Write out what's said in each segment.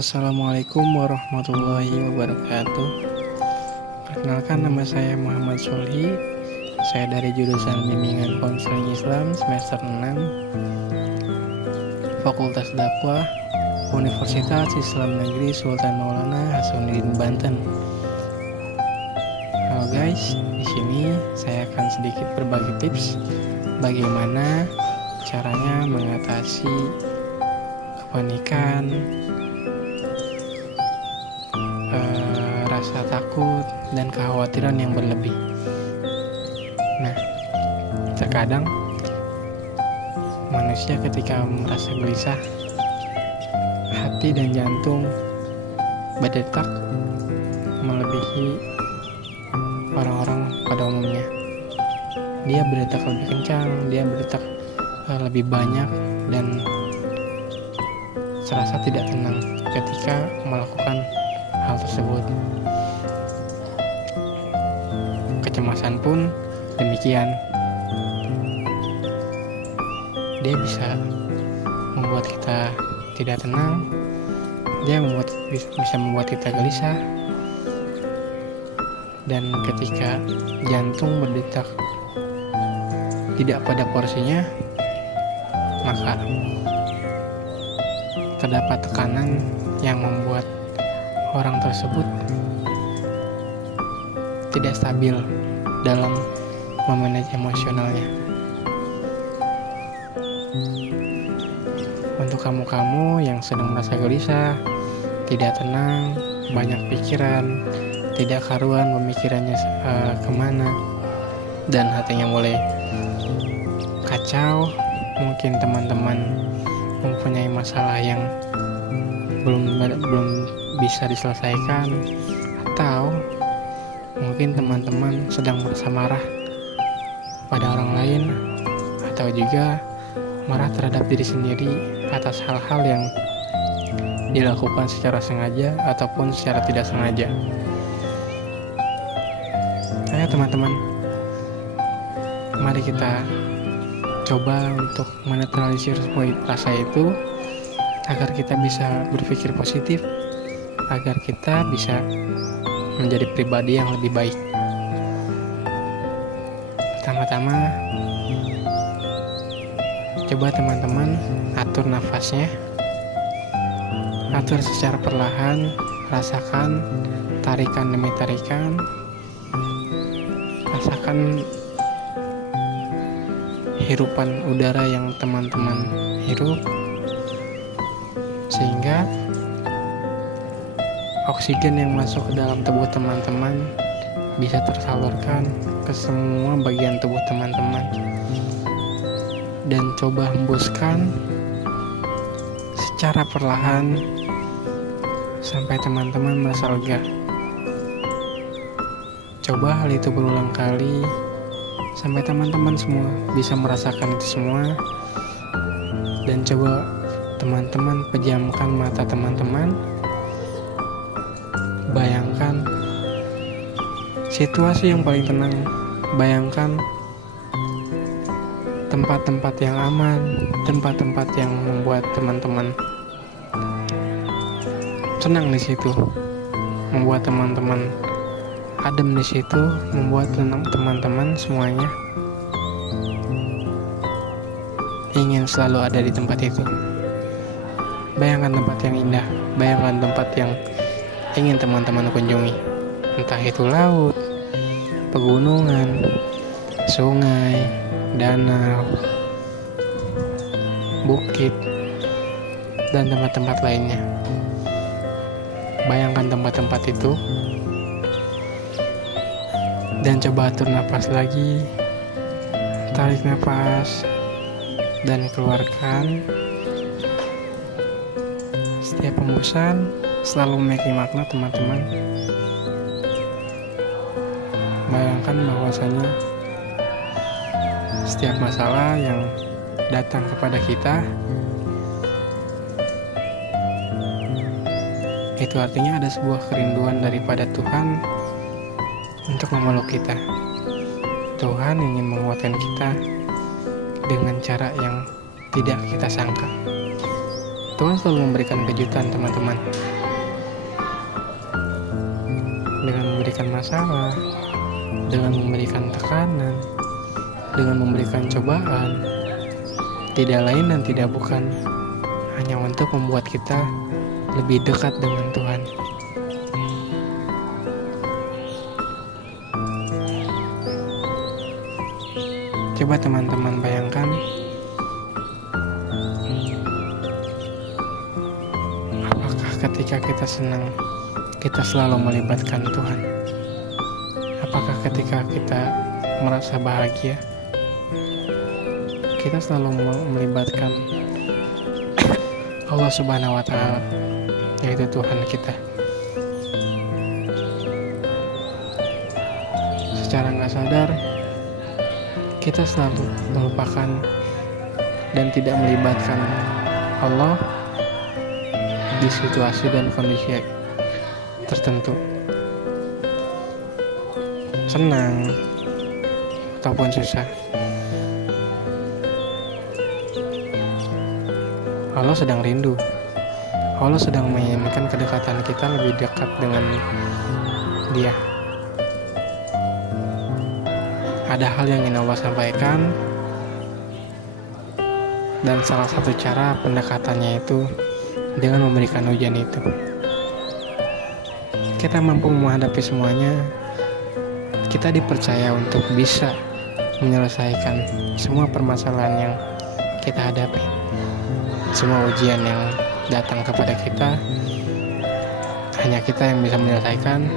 Assalamualaikum warahmatullahi wabarakatuh. Perkenalkan, nama saya Muhammad Solhi. Saya dari jurusan Bimbingan Konseling Islam semester 6 Fakultas Dakwah Universitas Islam Negeri Sultan Maulana Hasanuddin Banten. Halo guys, di sini saya akan sedikit berbagi tips bagaimana caranya mengatasi kepanikan, rasa takut dan kekhawatiran yang berlebih. Nah, terkadang manusia ketika merasa gelisah, hati dan jantung berdetak melebihi orang-orang pada umumnya. Dia berdetak lebih kencang, dia berdetak lebih banyak, dan serasa tidak tenang ketika melakukan hal tersebut. Kecemasan pun demikian. Dia bisa membuat kita tidak tenang, dia bisa membuat kita gelisah, dan ketika jantung berdetak tidak pada porsinya, maka terdapat tekanan yang membuat orang tersebut tidak stabil dalam memanage emosionalnya. Untuk kamu-kamu yang sedang merasa gelisah, tidak tenang, banyak pikiran, tidak karuan pemikirannya kemana, dan hatinya mulai kacau, mungkin teman-teman mempunyai masalah yang belum bisa diselesaikan, atau mungkin teman-teman sedang merasa marah pada orang lain, atau juga marah terhadap diri sendiri atas hal-hal yang dilakukan secara sengaja ataupun secara tidak sengaja. Ayo teman-teman, mari kita coba untuk menetralisir semua rasa itu agar kita bisa berpikir positif, agar kita bisa menjadi pribadi yang lebih baik. Pertama-tama, coba teman-teman atur nafasnya, atur secara perlahan, rasakan tarikan demi tarikan, rasakan hirupan udara yang teman-teman hirup, sehingga oksigen yang masuk ke dalam tubuh teman-teman bisa tersalurkan ke semua bagian tubuh teman-teman, dan coba hembuskan secara perlahan sampai teman-teman merasa lega. Coba hal itu berulang kali sampai teman-teman semua bisa merasakan itu semua. Dan coba teman-teman pejamkan mata teman-teman, bayangkan situasi yang paling tenang, bayangkan tempat-tempat yang aman, tempat-tempat yang membuat teman-teman senang di situ, membuat teman-teman adem di situ, membuat teman-teman semuanya ingin selalu ada di tempat itu. Bayangkan tempat yang indah, bayangkan tempat yang ingin teman-teman kunjungi, entah itu laut, pegunungan, sungai, danau, bukit, dan tempat-tempat lainnya. Bayangkan tempat-tempat itu, dan coba atur napas lagi. Tarik napas dan keluarkan. Setiap hembusan selalu memiliki makna, teman-teman. Bayangkan bahwasanya setiap masalah yang datang kepada kita itu artinya ada sebuah kerinduan daripada Tuhan untuk memeluk kita. Tuhan ingin menguatkan kita dengan cara yang tidak kita sangka. Tuhan selalu memberikan kejutan teman-teman, dengan memberikan masalah, dengan memberikan tekanan, dengan memberikan cobaan. Tidak lain dan tidak bukan, hanya untuk membuat kita lebih dekat dengan Tuhan. Coba teman-teman bayangkan, apakah ketika kita senang, kita selalu melibatkan Tuhan? Apakah ketika kita merasa bahagia, kita selalu melibatkan Allah Subhanahu wa Ta'ala, yaitu Tuhan kita? Secara nggak sadar, kita selalu melupakan dan tidak melibatkan Allah di situasi dan kondisi tertentu, senang ataupun susah. Allah sedang rindu, Allah sedang menginginkan kedekatan kita lebih dekat dengan Dia. Ada hal yang ingin Allah sampaikan, dan salah satu cara pendekatannya itu dengan memberikan ujian itu. Kita mampu menghadapi semuanya, kita dipercaya untuk bisa menyelesaikan semua permasalahan yang kita hadapi. Semua ujian yang datang kepada kita, hanya kita yang bisa menyelesaikan.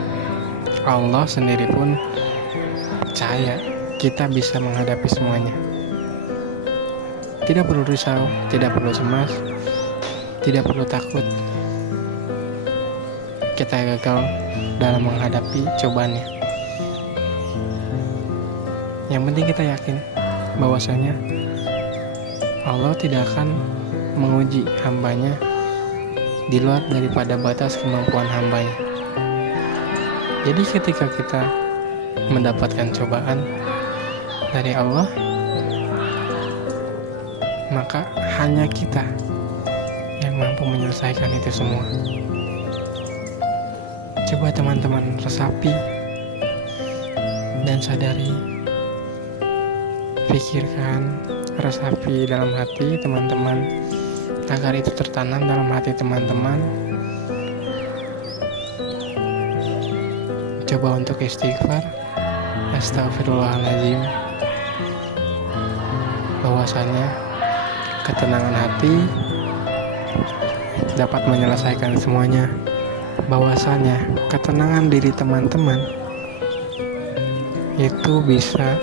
Allah sendiri pun percaya kita bisa menghadapi semuanya. Tidak perlu risau, tidak perlu cemas, tidak perlu takut kita gagal dalam menghadapi cobaannya. Yang penting kita yakin bahwasanya Allah tidak akan menguji hambanya di luar daripada batas kemampuan hambanya. Jadi ketika kita mendapatkan cobaan dari Allah, maka hanya kita yang mampu menyelesaikan itu semua. Coba teman-teman resapi dan sadari, pikirkan, resapi dalam hati teman-teman, agar itu tertanam dalam hati teman-teman. Coba untuk istighfar, astagfirullahaladzim, bahwasanya ketenangan hati dapat menyelesaikan semuanya. Bahwasanya ketenangan diri teman-teman itu bisa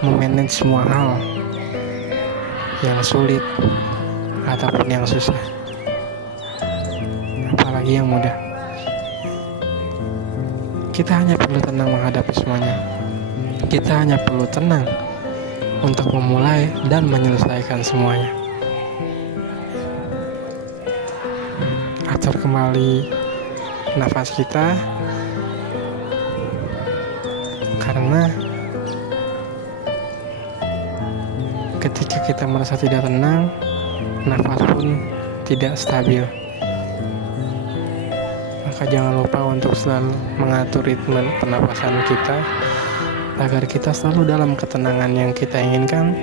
memanage semua hal yang sulit ataupun yang susah, apalagi yang mudah. Kita hanya perlu tenang menghadapi semuanya. Kita hanya perlu tenang untuk memulai dan menyelesaikan semuanya. Atur kembali nafas kita, karena ketika kita merasa tidak tenang, nafas pun tidak stabil. Maka jangan lupa untuk selalu mengatur ritme pernapasan kita, agar kita selalu dalam ketenangan yang kita inginkan,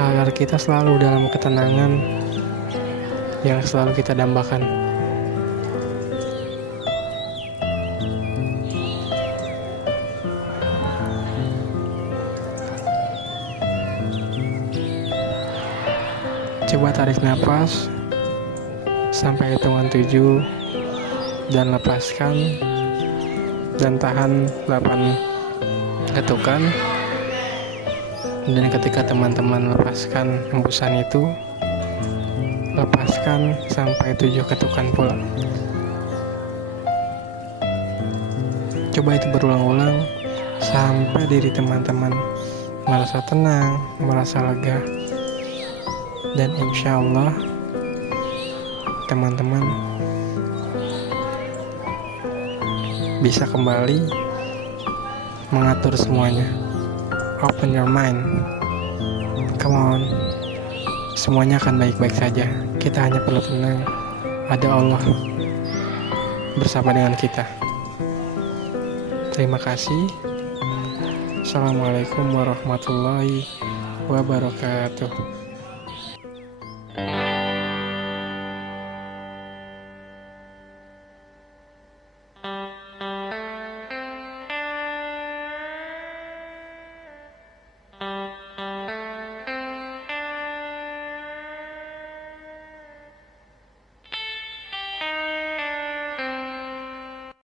agar kita selalu dalam ketenangan yang selalu kita dambakan. Coba tarik nafas sampai hitungan 7 dan lepaskan, dan tahan 8 ketukan. Dan ketika teman-teman lepaskan hembusan itu, lepaskan sampai 7 ketukan pula. Coba itu berulang-ulang sampai diri teman-teman merasa tenang, merasa lega. Dan insya Allah teman-teman bisa kembali mengatur semuanya. Open your mind, come on, semuanya akan baik-baik saja. Kita hanya perlu tenang, ada Allah bersama dengan kita. Terima kasih. Assalamualaikum warahmatullahi wabarakatuh.